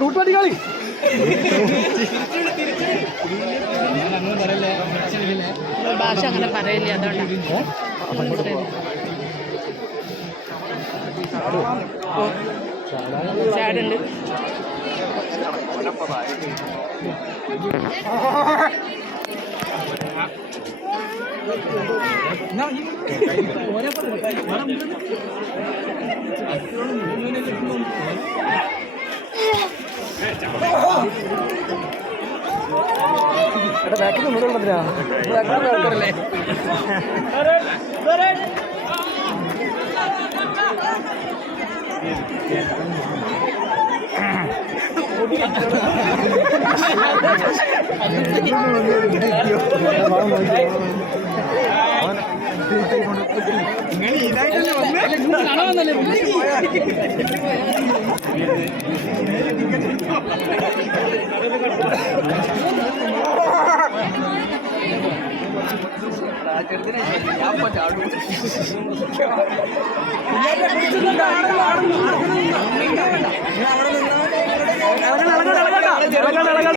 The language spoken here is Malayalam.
റൂട്ട് വണ്ടി കളി ഭാഷ അങ്ങനെ പറയില്ലേ, അതുകൊണ്ടാണ്. ചാടുണ്ട്. ബാക്കിൽ നിന്നുകൊണ്ടില്ല ആൾക്കാരല്ലേ. ചെറുതിനെ ഞാൻ ചാടും.